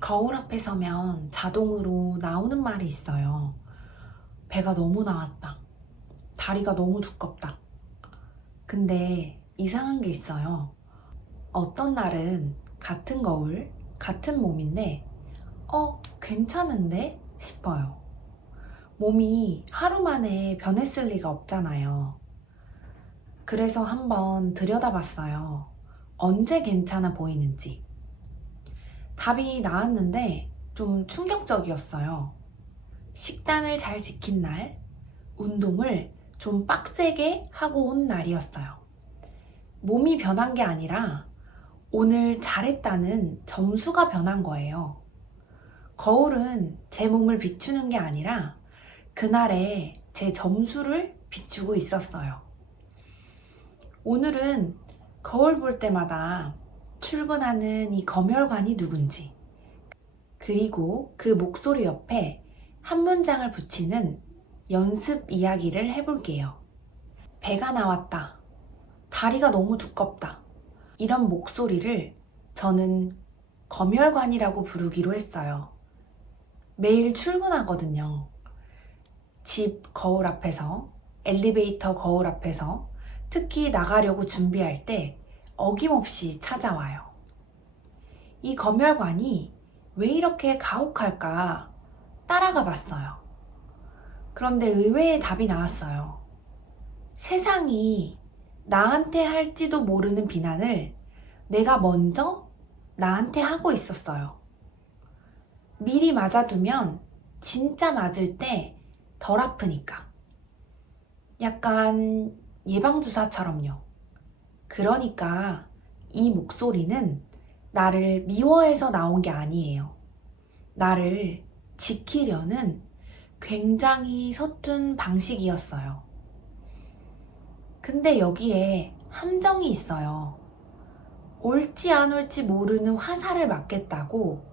거울 앞에 서면 자동으로 나오는 말이 있어요. 배가 너무 나왔다. 다리가 너무 두껍다. 근데 이상한 게 있어요. 어떤 날은 같은 거울, 같은 몸인데, 괜찮은데? 싶어요. 몸이 하루 만에 변했을 리가 없잖아요. 그래서 한번 들여다봤어요. 언제 괜찮아 보이는지. 답이 나왔는데 좀 충격적이었어요. 식단을 잘 지킨 날, 운동을 좀 빡세게 하고 온 날이었어요. 몸이 변한 게 아니라 오늘 잘했다는 점수가 변한 거예요. 거울은 제 몸을 비추는 게 아니라 그날의 제 점수를 비추고 있었어요. 오늘은 거울 볼 때마다 출근하는 이 검열관이 누군지, 그리고 그 목소리 옆에 한 문장을 붙이는 연습 이야기를 해볼게요. 배가 나왔다. 다리가 너무 두껍다. 이런 목소리를 저는 검열관이라고 부르기로 했어요. 매일 출근하거든요. 집 거울 앞에서, 엘리베이터 거울 앞에서, 특히 나가려고 준비할 때 어김없이 찾아와요. 이 검열관이 왜 이렇게 가혹할까 따라가 봤어요. 그런데 의외의 답이 나왔어요. 세상이 나한테 할지도 모르는 비난을 내가 먼저 나한테 하고 있었어요. 미리 맞아두면 진짜 맞을 때 덜 아프니까. 약간 예방주사처럼요. 그러니까 이 목소리는 나를 미워해서 나온 게 아니에요. 나를 지키려는 굉장히 서툰 방식이었어요. 근데 여기에 함정이 있어요. 옳지 안 옳지 모르는 화살을 맞겠다고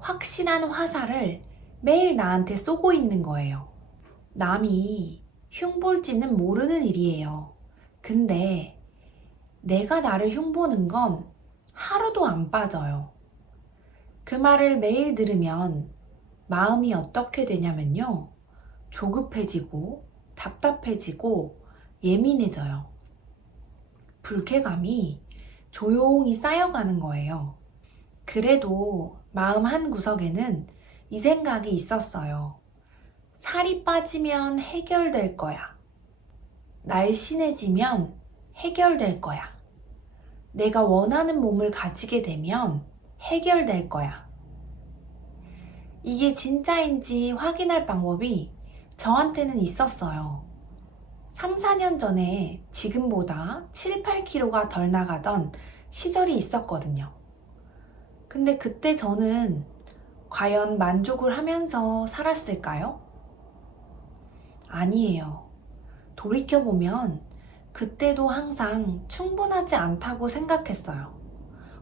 확실한 화살을 매일 나한테 쏘고 있는 거예요. 남이 흉볼지는 모르는 일이에요. 근데 내가 나를 흉보는 건 하루도 안 빠져요. 그 말을 매일 들으면 마음이 어떻게 되냐면요. 조급해지고 답답해지고 예민해져요. 불쾌감이 조용히 쌓여가는 거예요. 그래도 마음 한 구석에는 이 생각이 있었어요. 살이 빠지면 해결될 거야. 날씬해지면 해결될 거야. 내가 원하는 몸을 가지게 되면 해결될 거야. 이게 진짜인지 확인할 방법이 저한테는 있었어요. 3, 4년 전에 지금보다 7, 8kg가 덜 나가던 시절이 있었거든요. 근데 그때 저는 과연 만족을 하면서 살았을까요? 아니에요. 돌이켜보면 그때도 항상 충분하지 않다고 생각했어요.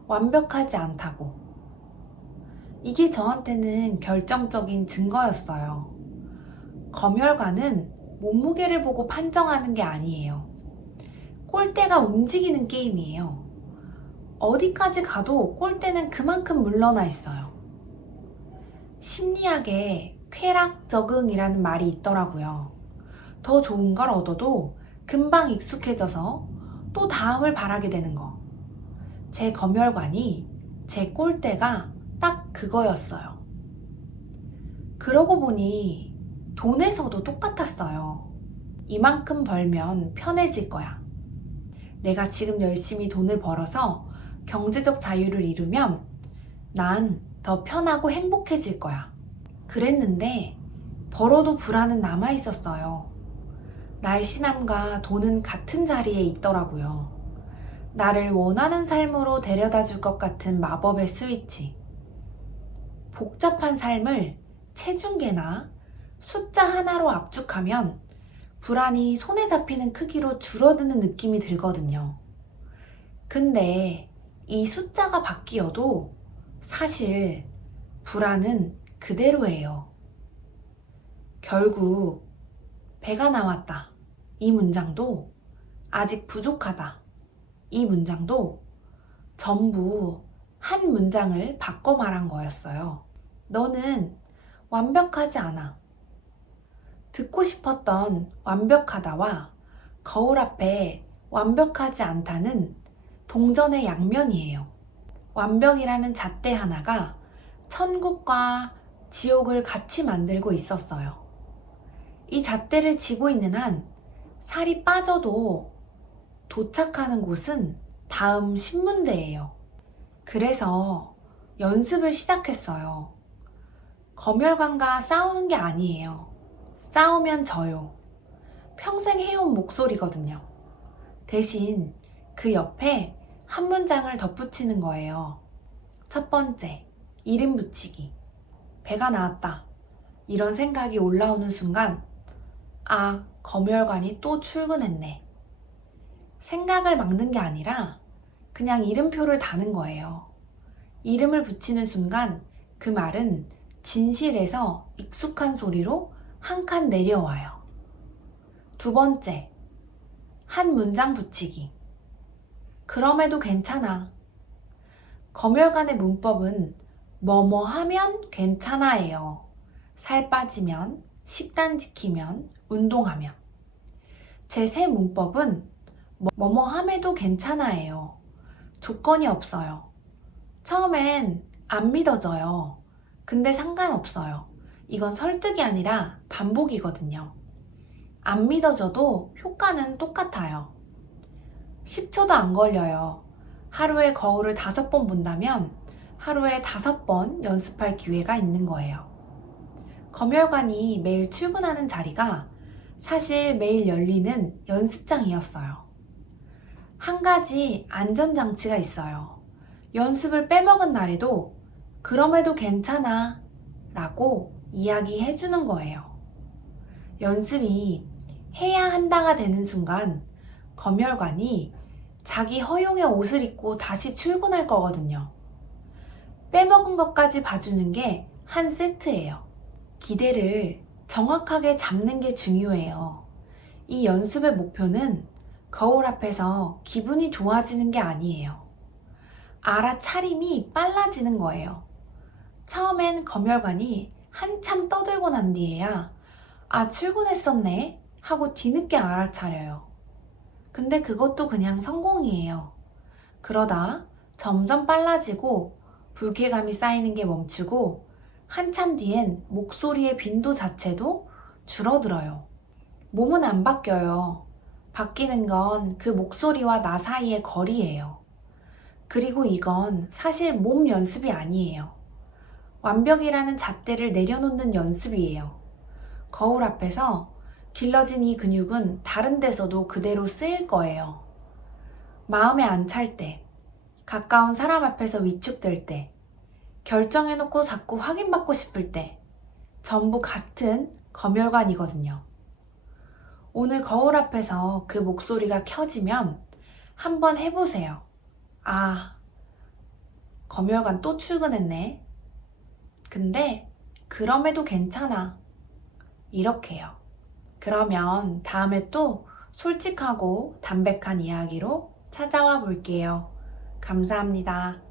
완벽하지 않다고. 이게 저한테는 결정적인 증거였어요. 검열관은 몸무게를 보고 판정하는 게 아니에요. 꼴대가 움직이는 게임이에요. 어디까지 가도 꼴대는 그만큼 물러나 있어요. 심리학에 쾌락 적응이라는 말이 있더라고요. 더 좋은 걸 얻어도 금방 익숙해져서 또 다음을 바라게 되는 거. 제 검열관이 제 꼴대가 딱 그거였어요. 그러고 보니 돈에서도 똑같았어요. 이만큼 벌면 편해질 거야. 내가 지금 열심히 돈을 벌어서 경제적 자유를 이루면 난 더 편하고 행복해질 거야. 그랬는데 벌어도 불안은 남아 있었어요. 날씬함과 돈은 같은 자리에 있더라고요. 나를 원하는 삶으로 데려다 줄 것 같은 마법의 스위치. 복잡한 삶을 체중계나 숫자 하나로 압축하면 불안이 손에 잡히는 크기로 줄어드는 느낌이 들거든요. 근데 이 숫자가 바뀌어도 사실 불안은 그대로예요. 결국 배가 나왔다. 이 문장도 아직 부족하다. 이 문장도 전부 한 문장을 바꿔 말한 거였어요. 너는 완벽하지 않아. 듣고 싶었던 완벽하다와 거울 앞에 완벽하지 않다는 동전의 양면이에요. 완벽이라는 잣대 하나가 천국과 지옥을 같이 만들고 있었어요. 이 잣대를 쥐고 있는 한 살이 빠져도 도착하는 곳은 다음 신문대예요. 그래서 연습을 시작했어요. 검열관과 싸우는 게 아니에요. 싸우면 져요. 평생 해온 목소리거든요. 대신 그 옆에 한 문장을 덧붙이는 거예요. 첫 번째, 이름 붙이기. 배가 나왔다. 이런 생각이 올라오는 순간, 아, 검열관이 또 출근했네. 생각을 막는 게 아니라 그냥 이름표를 다는 거예요. 이름을 붙이는 순간 그 말은 진실에서 익숙한 소리로 한 칸 내려와요. 두 번째, 한 문장 붙이기. 그럼에도 괜찮아. 검열관의 문법은 뭐뭐 하면 괜찮아예요. 살 빠지면, 식단 지키면, 운동하면. 제 새 문법은 뭐뭐 함에도 괜찮아예요. 조건이 없어요. 처음엔 안 믿어져요. 근데 상관없어요. 이건 설득이 아니라 반복이거든요. 안 믿어져도 효과는 똑같아요. 10초도 안 걸려요. 하루에 거울을 5번 본다면 하루에 5번 연습할 기회가 있는 거예요. 검열관이 매일 출근하는 자리가 사실 매일 열리는 연습장이었어요. 한 가지 안전장치가 있어요. 연습을 빼먹은 날에도 그럼에도 괜찮아 라고 이야기해주는 거예요. 연습이 해야 한다가 되는 순간 검열관이 자기 허용의 옷을 입고 다시 출근할 거거든요. 빼먹은 것까지 봐주는 게 한 세트예요. 기대를 정확하게 잡는 게 중요해요. 이 연습의 목표는 거울 앞에서 기분이 좋아지는 게 아니에요. 알아차림이 빨라지는 거예요. 처음엔 검열관이 한참 떠들고 난 뒤에야 아, 출근했었네 하고 뒤늦게 알아차려요. 근데 그것도 그냥 성공이에요. 그러다 점점 빨라지고 불쾌감이 쌓이는 게 멈추고 한참 뒤엔 목소리의 빈도 자체도 줄어들어요. 몸은 안 바뀌어요. 바뀌는 건 그 목소리와 나 사이의 거리예요. 그리고 이건 사실 몸 연습이 아니에요. 완벽이라는 잣대를 내려놓는 연습이에요. 거울 앞에서 길러진 이 근육은 다른 데서도 그대로 쓰일 거예요. 마음에 안 찰 때, 가까운 사람 앞에서 위축될 때, 결정해놓고 자꾸 확인받고 싶을 때, 전부 같은 검열관이거든요. 오늘 거울 앞에서 그 목소리가 켜지면 한번 해보세요. 아, 검열관 또 출근했네. 근데 그럼에도 괜찮아. 이렇게요. 그러면 다음에 또 솔직하고 담백한 이야기로 찾아와 볼게요. 감사합니다.